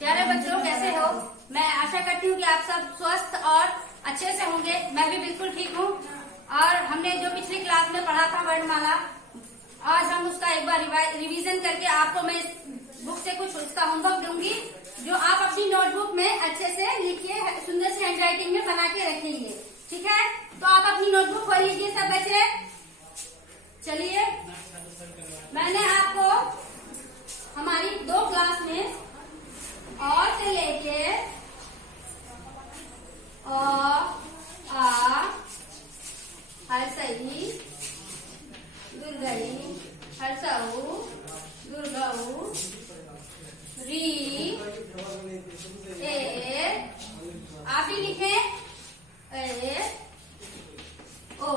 प्यारे बच्चों, कैसे हो? मैं आशा करती हूँ कि आप सब स्वस्थ और अच्छे से होंगे। मैं भी बिल्कुल ठीक हूँ। और हमने जो पिछली क्लास में पढ़ा था वर्णमाला, आज हम उसका एक बार रिवीजन करके आपको मैं इस बुक से कुछ उसका होमवर्क दूंगी, जो आप अपनी नोटबुक में अच्छे से लिखिए, सुंदर सी हैंडराइटिंग में बना के रखेंगे। ठीक है? तो आप अपनी नोटबुक खोल लीजिए सब बच्चे। चलिए, मैंने आपको हमारी 2 क्लास में और से लेके हर्षई, दुर्गई, हर्षऊ, दुर्गऊ, री, ए, आप ही लिखे, ए, ओ,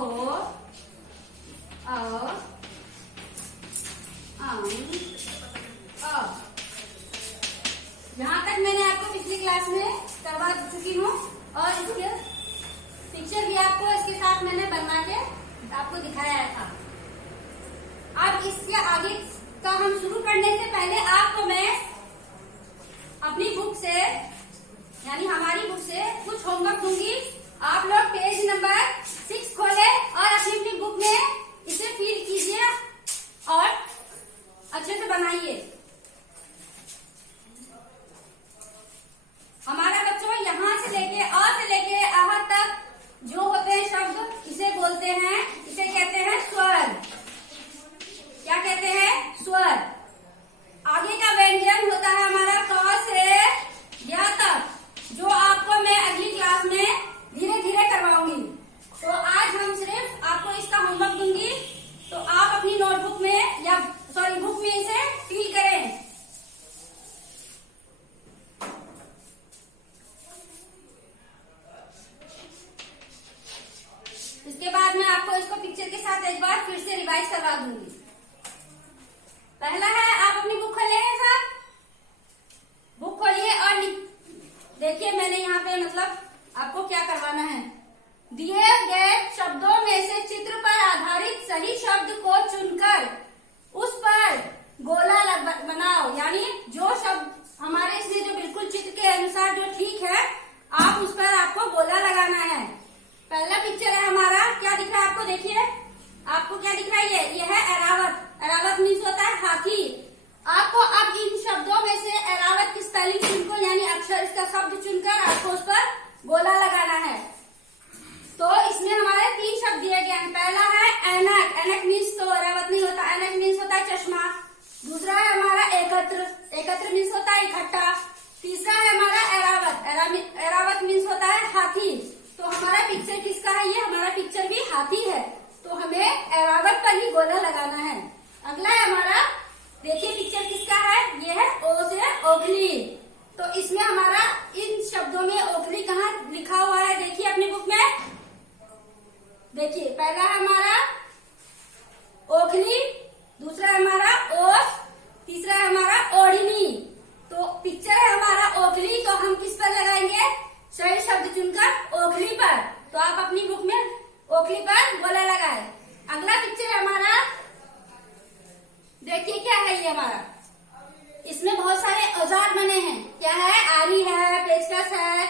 यहाँ तक मैंने आपको पिछली क्लास में करवा चुकी हूँ और इसके पिक्चर भी आपको इसके साथ मैंने बना के आपको दिखाया था। अब इसके आगे का हम शुरू करने से पहले आपको मैं अपनी बुक से, यानी हमारी बुक से कुछ होमवर्क दूंगी। आप लोग पेज नंबर 6 खोले और अपनी अपनी बुक में इसे फिल कीजिए और अच्छे से बनाइए। हमारा बच्चों यहाँ से लेके अ से लेके आह तक जो होते हैं शब्द, इसे बोलते हैं, इसे कहते हैं स्वर। क्या कहते हैं? स्वर। आगे का व्यंजन होता है हमारा क से या तक, जो आपको मैं अगली क्लास में धीरे धीरे करवाऊंगी। तो आज हम सिर्फ आपको इसका होमवर्क दूंगी, तो आप अपनी नोटबुक में या बुक में इसे फिल करें। इसके बाद मैं आपको इसको पिक्चर के साथ एक बार फिर से रिवाइज करवा दूंगी। पहला है, आप अपनी बुक खोले हैं सब? बुक खोलिए और देखिए मैंने यहाँ पे मतलब आपको क्या करवाना है। दिए गए शब्दों में से चित्र पर आधारित सही शब्द को चुनकर उस पर गोला बनाओ। यानी जो शब्द हमारे इसमें जो बिल्कुल चित्र के अनुसार जो ठीक है, आप उस पर आपको गोला लगाना है। पहला पिक्चर है हमारा, क्या दिख रहा है आपको? देखिए, आपको क्या दिख रहा है? ये है एरावत। एरावत मीन्स होता है हाथी। आपको अब इन शब्दों में से एरावत की स्पेलिंग चुनकर, यानी अक्षर, इसका शब्द चुनकर आपको उस पर गोला लगाना है। तो इसमें हमारे 3 शब्द दिए गए हैं। पहला है ऐनक। ऐनक मीन्स तो एरावत नहीं होता, ऐनक मीन्स होता है चश्मा। दूसरा है हमारा एकत्र। एकत्र मीन्स होता है इकट्ठा। तीसरा है हमारा एरावत। एरावत मीन्स होता है हाथी। तो हमारा पिक्चर किसका है? ये हमारा पिक्चर भी हाथी है, तो हमें एरावत पर ही गोला लगाना है। अगला है हमारा, देखिए पिक्चर किसका है? ये है ओ से ओखली। तो इसमें हमारा इन शब्दों में ओखली कहाँ लिखा हुआ है? देखिए अपनी बुक में, देखिए पहला है हमारा ओखली, दूसरा है हमारा ओस, तीसरा है हमारा ओढ़नी। तो पिक्चर है हमारा ओखली, तो हम किस पर लगाएंगे? सही शब्द चुनकर ओखली पर। तो आप अपनी बुक में ओखली पर गोला लगाए। अगला पिक्चर है हमारा, देखिए क्या है ये हमारा, इसमें बहुत सारे औजार बने हैं। क्या है? आरी है, पेचकस है,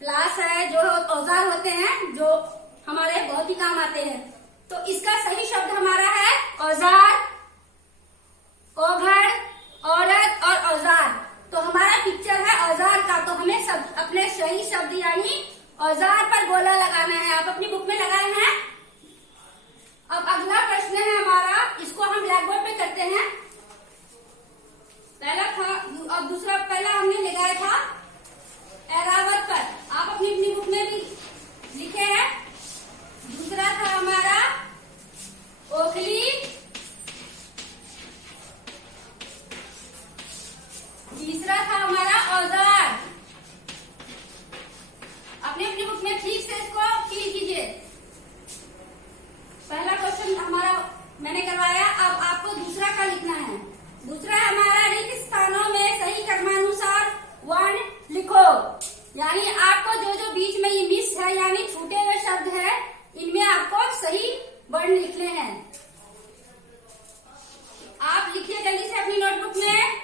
प्लास है, जो औजार होते हैं जो हमारे बहुत ही काम आते हैं। तो इसका सही शब्द हमारा है औजार, ओघड़, औरत और औजार। तो हमारा पिक्चर है औजार का, तो हमें सब अपने सही शब्द यानी औजार पर गोला लगाना है। आप अपनी बुक में लगाए हैं। अब अगला प्रश्न है हमारा, इसको हम ब्लैक बोर्ड पे करते हैं। पहला था, अब दूसरा, पहला हमने लगाया था एरावत पर, आप अपनी अपनी बुक में भी लिखे हैं। दूसरा था हमारा ओखली, तीसरा था हमारा औजार। अपनी अपनी बुक में ठीक से इसको फिल कीजिए। पहला क्वेश्चन हमारा मैंने करवाया, अब आपको दूसरा का लिखना है। दूसरा हमारा, रिक्त स्थानों में सही क्रमानुसार वर्ण लिखो। यानी आपको जो जो बीच में ये मिस है, यानी छूटे हुए शब्द है, इनमें आपको सही वर्ण लिखने हैं। आप लिखिए जल्दी से अपनी नोटबुक में।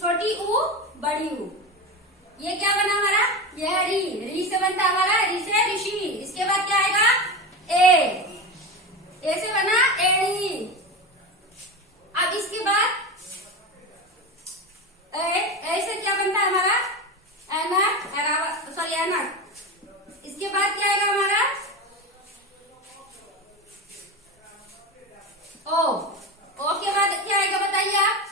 छोटी ऊ बड़ी ऊ। ये क्या बना हमारा, ये है री। री से बनता है हमारा, री से ऋषि। इसके बाद क्या आएगा, ए से बना एड़ी। अब इसके बाद ए से क्या बनता है हमारा, ऐनक, सॉरी ऐनक। इसके बाद क्या आएगा हमारा, ओ के बाद क्या आएगा बताइए आप,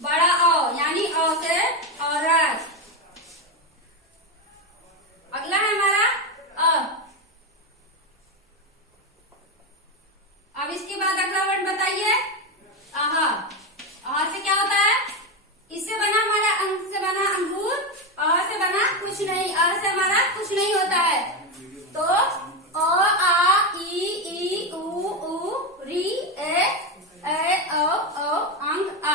बड़ा ओ, यानी ओ से औरत। अगला है हमारा अ। अब इसके बाद अगला वर्ड बताइए, आहा। आहा से क्या होता है, इससे बना हमारा अंग से बना अंगूर, अ से बना कुछ नहीं, अ से हमारा कुछ नहीं होता है। तो अ आ ई उ री ए ओ अंग आ।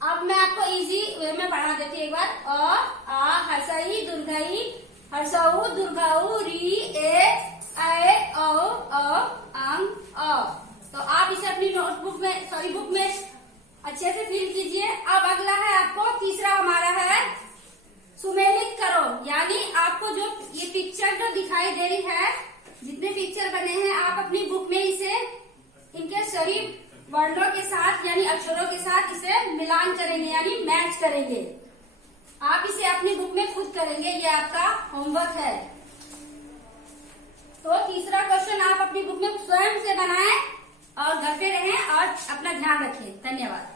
अब मैं आपको इजी वे में पढ़ा देती हूँ एक बार। अ आ हसई दुर्घई हर्षऊ दुर्घऊ री ए ओ अंग अ। तो आप इसे अपनी नोटबुक में, सॉरी बुक में अच्छे से फिल कीजिए। अब अगला है आपको, तीसरा हमारा है सुमेलित करो, यानी आपको जो ये पिक्चर जो दिखाई दे रही है, जितने पिक्चर बने हैं, आप अपनी बुक में इसे इनके सभी वर्णों के साथ यानी अक्षरों के साथ इसे मिलान करेंगे, यानी मैच करेंगे। आप इसे अपनी बुक में खुद करेंगे, ये आपका होमवर्क है। तो तीसरा क्वेश्चन आप अपनी बुक में स्वयं से बनाएं और घर पे रहें और अपना ध्यान रखें। धन्यवाद।